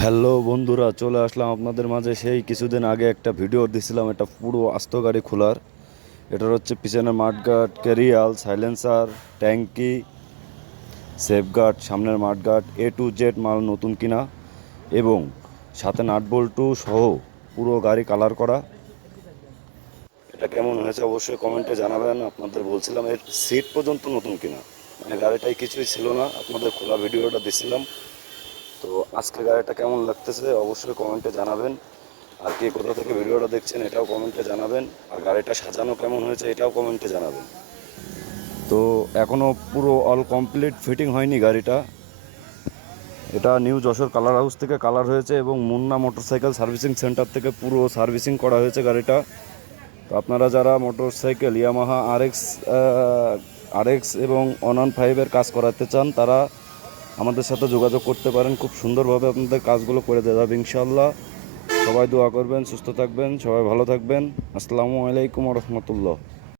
Hello বন্ধুরা, চলে আসলাম আপনাদের মাঝে। সেই কিছুদিন আগে একটা ভিডিও দিছিলাম, এটা পুরো আস্ত গাড়ি খোলার। এটার হচ্ছে পিছনে মাঠগার্ড ক্যারিয়াল, সাইলেন্সার, ট্যাঙ্কি, সেফগার্ড, সামনের মাঠগার্ড এ টু জেড মাল নতুন কিনা এবং সাথে নাট বল্টু সহ পুরো গাড়ি কালার করা। এটা কেমন হয়েছে অবশ্যই কমেন্টে জানাবেন। আপনাদের বলছিলাম, এর সিট পর্যন্ত নতুন কিনা? মানে গাড়িটাই কিছুই ছিল না। আপনাদের খোলা ভিডিওটা দিছিলাম। তো আজকে গাড়িটা কেমন লাগতেছে অবশ্যই কমেন্টে জানাবেন। আর কে কোথা থেকে ভিডিওটা দেখছেন এটাও কমেন্টে জানাবেন। আর গাড়িটা সাজানো কেমন হয়েছে এটাও কমেন্টে জানাবেন। তো এখনও পুরো অল কমপ্লিট ফিটিং হয়নি গাড়িটা। এটা নিউ যশোর কালার হাউস থেকে কালার হয়েছে এবং মুন্না মোটরসাইকেল সার্ভিসিং সেন্টার থেকে পুরো সার্ভিসিং করা হয়েছে গাড়িটা। তো আপনারা যারা মোটরসাইকেল, ইয়ামাহা, আরএক্স আরএক্স এবং অনন ফাইভের কাজ করাতে চান, তারা আমাদের সাথে যোগাযোগ করতে পারেন। খুব সুন্দরভাবে আপনাদের কাজগুলো করে দেওয়া যাবে ইনশাল্লাহ সবাই দোয়া করবেন, সুস্থ থাকবেন, সবাই ভালো থাকবেন। আসসালামু আলাইকুম রহমতুল্লাহ।